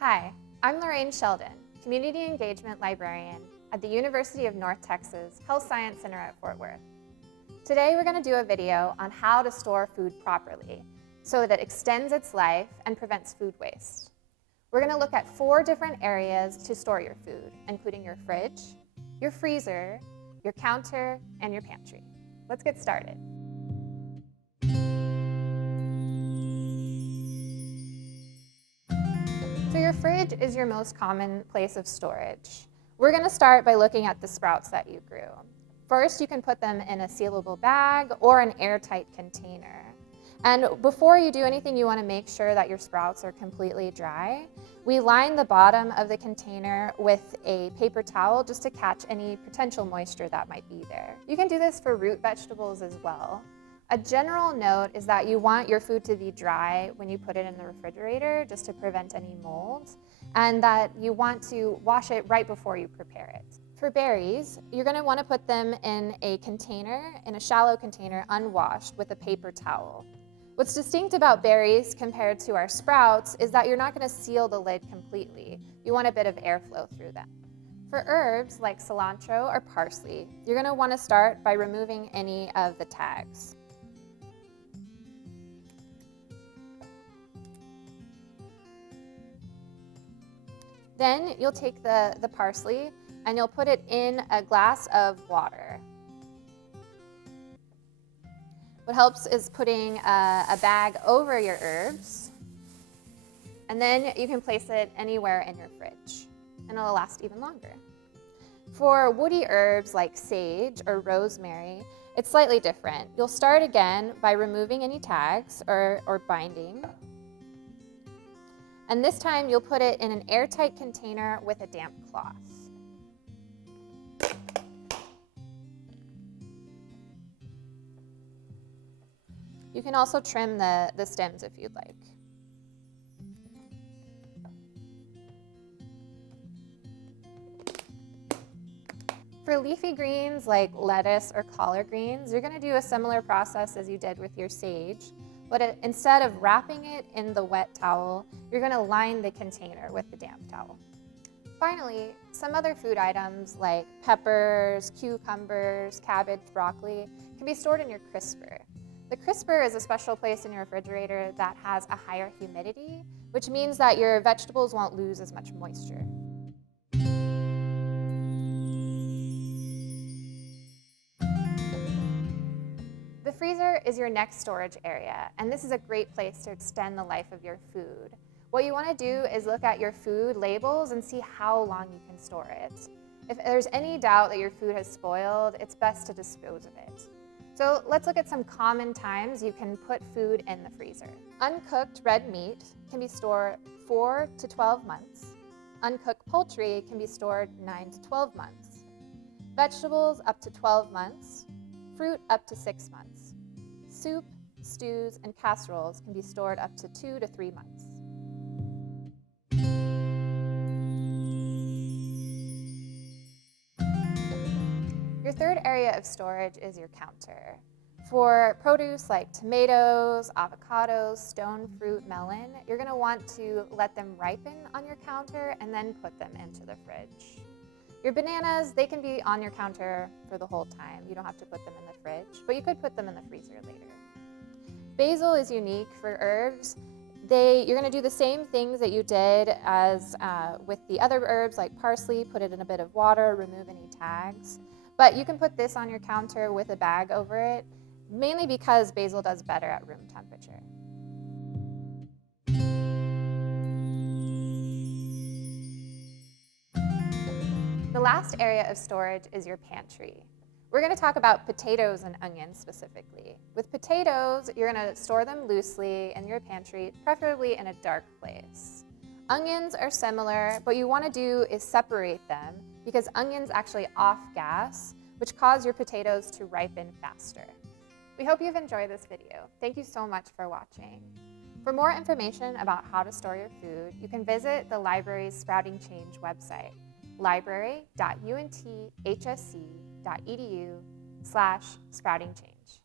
Hi, I'm Lorraine Sheldon, Community Engagement Librarian at the University of North Texas Health Science Center at Fort Worth. Today we're going to do a video on how to store food properly so that it extends its life and prevents food waste. We're going to look at 4 different areas to store your food, including your fridge, your freezer, your counter, and your pantry. Let's get started. So your fridge is your most common place of storage. We're going to start by looking at the sprouts that you grew. First, you can put them in a sealable bag or an airtight container. And before you do anything, you want to make sure that your sprouts are completely dry. We line the bottom of the container with a paper towel just to catch any potential moisture that might be there. You can do this for root vegetables as well. A general note is that you want your food to be dry when you put it in the refrigerator just to prevent any mold, and that you want to wash it right before you prepare it. For berries, you're going to want to put them in a container, in a shallow container, unwashed with a paper towel. What's distinct about berries compared to our sprouts is that you're not going to seal the lid completely. You want a bit of airflow through them. For herbs like cilantro or parsley, you're going to want to start by removing any of the tags. Then you'll take the parsley and you'll put it in a glass of water. What helps is putting a bag over your herbs, and then you can place it anywhere in your fridge, and it'll last even longer. For woody herbs like sage or rosemary, it's slightly different. You'll start again by removing any tags or binding. And this time you'll put it in an airtight container with a damp cloth. You can also trim the stems if you'd like. For leafy greens like lettuce or collard greens, you're going to do a similar process as you did with your sage. But instead of wrapping it in the wet towel, you're going to line the container with the damp towel. Finally, some other food items like peppers, cucumbers, cabbage, broccoli can be stored in your crisper. The crisper is a special place in your refrigerator that has a higher humidity, which means that your vegetables won't lose as much moisture. The freezer is your next storage area, and this is a great place to extend the life of your food. What you want to do is look at your food labels and see how long you can store it. If there's any doubt that your food has spoiled, it's best to dispose of it. So let's look at some common times you can put food in the freezer. Uncooked red meat can be stored 4 to 12 months. Uncooked poultry can be stored 9 to 12 months. Vegetables up to 12 months. Fruit up to 6 months. Soup, stews, and casseroles can be stored up to 2 to 3 months. Your third area of storage is your counter. For produce like tomatoes, avocados, stone fruit, melon, you're going to want to let them ripen on your counter and then put them into the fridge. Your bananas, they can be on your counter for the whole time. You don't have to put them in the fridge, but you could put them in the freezer later. Basil is unique for herbs. You're going to do the same things that you did as with the other herbs like parsley, put it in a bit of water, remove any tags. But you can put this on your counter with a bag over it, mainly because basil does better at room temperature. The last area of storage is your pantry. We're going to talk about potatoes and onions specifically. With potatoes, you're going to store them loosely in your pantry, preferably in a dark place. Onions are similar. What you want to do is separate them because onions actually off gas, which cause your potatoes to ripen faster. We hope you've enjoyed this video. Thank you so much for watching. For more information about how to store your food, you can visit the library's Sprouting Change website, library.unthsc.edu/sproutingchange.